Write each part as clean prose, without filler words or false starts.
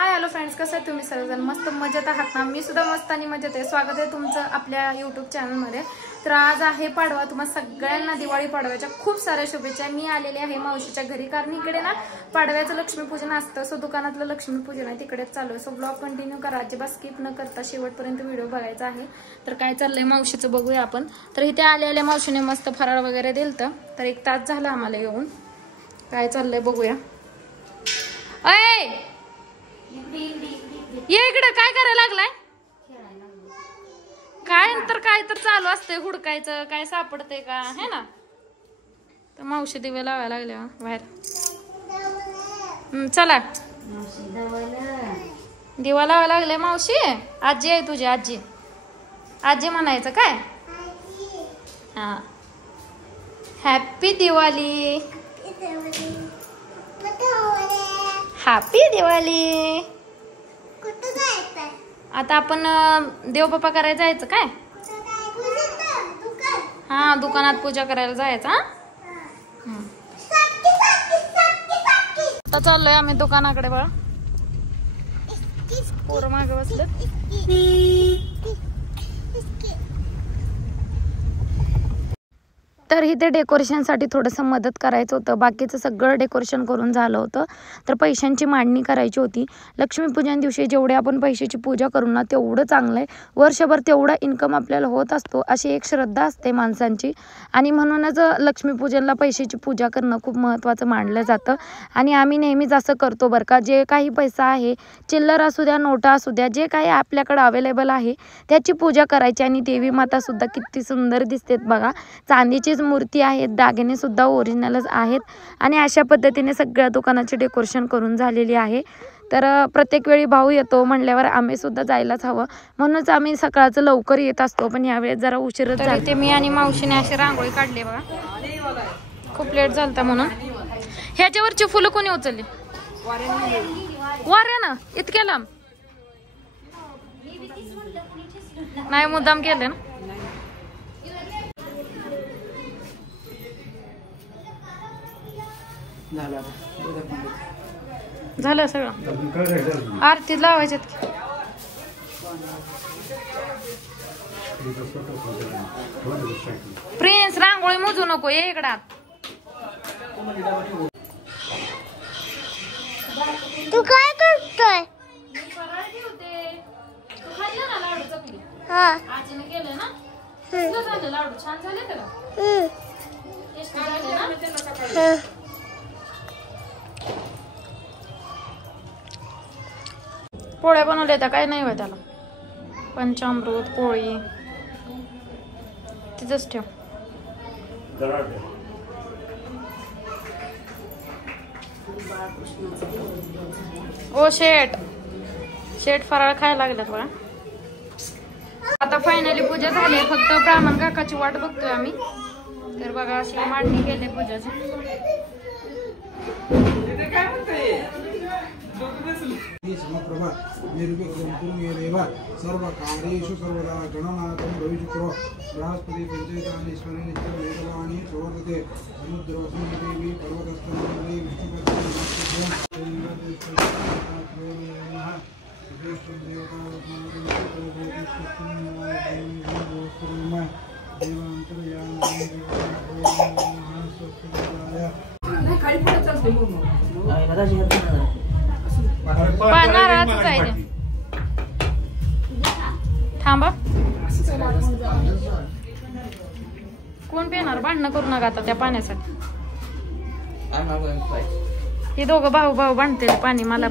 Hi hello friends, कसं आहे तुम्ही सर्वजण? मस्त मजेत आहात ना? मी सुद्धा मस्त आणि मजेत आहे. स्वागत आहे तुमचं आपल्या यूट्यूब चॅनलमध्ये. तर आज आहे पाडवा. तुम्हाला सगळ्यांना दिवाळी पाडव्याच्या खूप साऱ्या शुभेच्छा. मी आलेले आहे मावशीच्या घरी, कारण इकडे ना पाडव्याचं लक्ष्मीपूजन असतं. सो दुकानातलं लक्ष्मीपूजन आहे, तिकडेच चालू आहे. सो ब्लॉग कंटिन्यू करा, अजिबात स्किप न करता शेवटपर्यंत व्हिडिओ बघायचा आहे. तर काय चाललंय मावशीचं बघूया आपण. तर इथे आलेल्या मावशीने मस्त फराळ वगैरे दिलतं. तर 1 तास झाला आम्हाला येऊन. काय चाललंय बघूया. अय ये इकडे, काय करायला लागलाय? काय तर चालू असतंय, हुडकायचं काय सापडतंय का, है ना? तर मावशी दिवे लावायला लागले बाहेर. चला दिवा लावायला लागले मावशी. आजी आहे तुझी, आजी आजी म्हणायचं काय? हा, हॅपी दिवाळी, हॅपी दिवाळी. आता आपण देवबाप्पा करायला जायचं काय? हा, दुकानात पूजा करायला जायचं. आता चाललोय आम्ही दुकानाकडे. बघा पोरं मागे बसलं. तर इथे डेकोरेशनसाठी थोडंसं मदत करायचं होतं. बाकीचं सगळं डेकोरेशन करून झालं होतं. तर पैशांची मांडणी करायची होती. लक्ष्मीपूजन दिवशी जेवढे आपण पैशाची पूजा करू ना, तेवढं चांगलं आहे. वर्षभर तेवढा इन्कम आपल्याला होत असतो, अशी एक श्रद्धा असते माणसांची. आणि म्हणूनच लक्ष्मीपूजनला पैशाची पूजा करणं खूप महत्त्वाचं मानलं जातं. आणि आम्ही नेहमीच असं करतो बरं का. जे काही पैसा आहे, चिल्लर असू द्या, नोटा असू द्या, जे काही आपल्याकडे अवेलेबल आहे त्याची पूजा करायची. आणि देवी मातासुद्धा किती सुंदर दिसतात बघा. चांदीची मूर्ती आहेत, दागिने सुद्धा ओरिजिनलच आहेत. आणि अशा पद्धतीने सगळ्या दुकानाचे डेकोरेशन करून झालेली आहे. तर प्रत्येक वेळी भाऊ येतो म्हणल्यावर आम्ही सुद्धा जायलाच हवं, म्हणूनच आम्ही सकाळचं लवकर येत असतो. पण यावेळेस जरा उशीरच झाला. ते मी आणि मावशीने अशी रांगोळी काढली बघा. खूप लेट झालता म्हणून. ह्याच्यावरची फुलं कोणी उचलली? वाऱ्यानं इतक्या लांब नाही, मुद्दाम केलं ना. झालं सगळं. आरती लावायच्यात. प्रिन्स रांगोळी मोजू नको, ये इकडं. तू काय करतोय? आजीने केलं ना. लाडू छान झाले त्याला. पोळ्या बनवल्या त्या, काय नाही होय त्याला. पंचामृत पोळी तिथंच ठेव. ओ शेट फराळ खायला लागल्यात बघा. आता फायनली पूजा झाली. फक्त ब्राह्मण काकाची वाट बघतोय आम्ही. तर बघा अशी मांडणी केली पूजाची. सर्व कार्येषु सर्वदा गणनाथं भविष्यतो बृहस्पति पंचैतानीश्वरी नित्यवेदवाणी प्रवर्तते समुद्रवसुं देवी पर्वतस्थले थांबा, कोण पिणार? भांडणं करू नका आता त्या पाण्यासाठी. हे दोघं भाऊ भांडतील पाणी. मला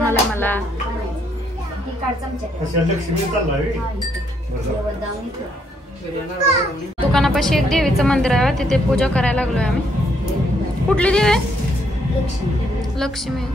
दुकानापाशी एक देवीचं मंदिर आहे, तिथे पूजा करायला लागलोय आम्ही. कुठली देवी आहे? लक्ष्मी.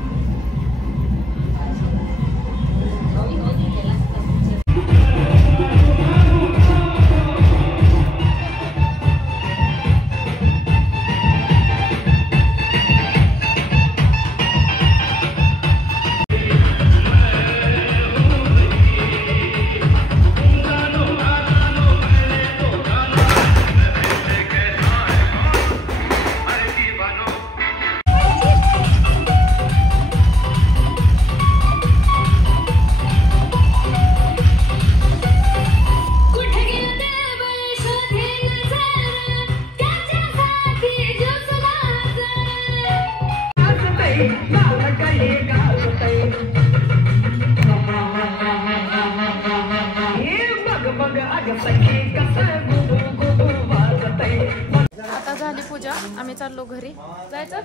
आम्ही चाललो घरी जायचं.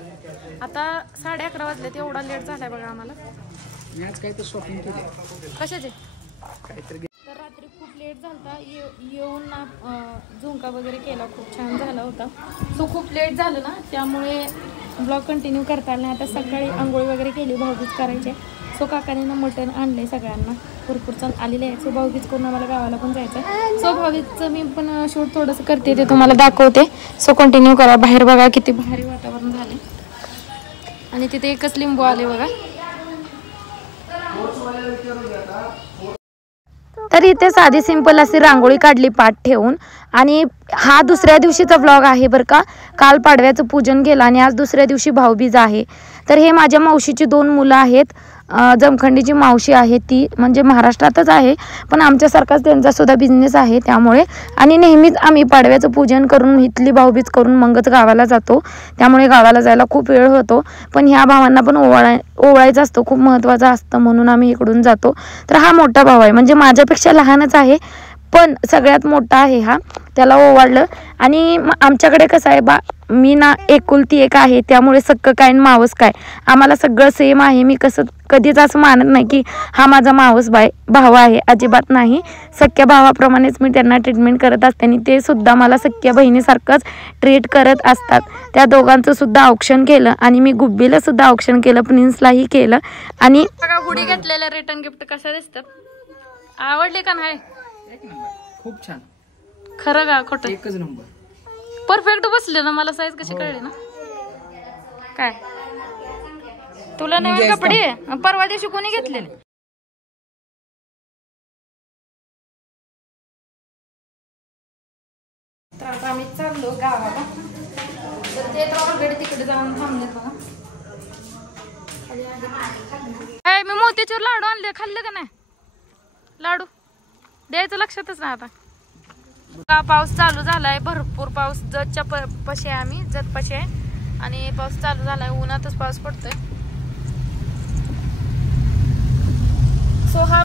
आता 11:30 वाजले. एवढा लेट झालाय बघा आम्हाला. मी आज काही तर शॉपिंग केली. कशाचे? काहीतरी तर रात्री खूप लेट झाला. येऊन ना झुंका वगैरे केला, खूप छान झाला होता. सो खूप लेट झालं ना, त्यामुळे ब्लॉग कंटिन्यू करता आला नाही. आता सकाळी आंघोळी वगैरे केली, भाऊबीज करायचे. सो काकाने ना मटण आणले सगळ्यांना, भरपूर चाल आलेले आहे. सो भाऊबीज करून आम्हाला गावाला पण जायचं आहे. सो भाऊबीजचं मी पण शूट थोडंसं करते, ते तुम्हाला दाखवते. सो कंटिन्यू करा. बाहेर बघा किती भारी वातावरण झाले आणि तिथे एकच लिंबू आले बघा. तर इथे साधी सिंपल अशी रांगोळी काढली पाठ ठेवून. आणि हा दुसऱ्या दिवशीचा व्लॉग आहे बरं का. काल पाडव्याचं पूजन केलं आणि आज दुसऱ्या दिवशी भाऊबीज आहे. तर हे माझ्या मावशीची 2 मुलं आहेत. जमखंडीची मावशी आहे, ती म्हणजे महाराष्ट्रातच आहे, पण आमच्यासारखाच त्यांचा सुद्धा बिझनेस आहे त्यामुळे. आणि नेहमीच आम्ही पाडव्याचं पूजन करून इथली भाऊबीज करून मगच गावाला जातो. त्यामुळे गावाला जायला खूप वेळ होतो. पण ह्या भावांना पण ओवाळायचं असतं, खूप महत्त्वाचं असतं, म्हणून आम्ही इकडून जातो. तर हा मोठा भाऊ आहे, म्हणजे माझ्यापेक्षा लहानच आहे पण सगळ्यात मोठा आहे हा. त्याला ओवाळलं. आणि आमच्याकडे कसं आहे मी ना एकुलती एक आहे, त्यामुळे सख्खं काय आणि मावस काय आम्हाला सगळं सेम आहे. मी कधीच असं मानत नाही की हा माझा मावस भाऊ आहे, अजिबात नाही. सख्या भावाप्रमाणेच मी त्यांना ट्रीटमेंट करत असते आणि ते सुद्धा मला सख्या बहिणीसारखंच ट्रीट करत असतात. त्या दोघांचं सुद्धा औक्षण केलं आणि मी गुब्बीला सुद्धा औक्षण केलं, प्रिन्सलाही केलं. आणि बघा हुडी घेतलेलं रिटर्न गिफ्ट कसं दिसतं, आवडले का नाही? खूप छान. खरं का खोटं? एकच नंबर. परफेक्ट बसले ना. मला साईज कशी कळली ना? काय तुला नवीन कपडे परवा दिवशी कोणी घेतलेले? तर आता आम्ही चाललो गावाला. तर ते ऑलरेडी तिकडे जाऊन थांबले बघा. मी मोतीचूर लाडू आणले, खाल्ले का नाही? लाडू द्यायचं लक्षातच नाही आता. पाऊस चालू झालाय, भरपूर पाऊस. जतच्या पशी आहे आम्ही, जत पशी आहे आणि पाऊस चालू झालाय. उन्हातच पाऊस पडतोय. सो हा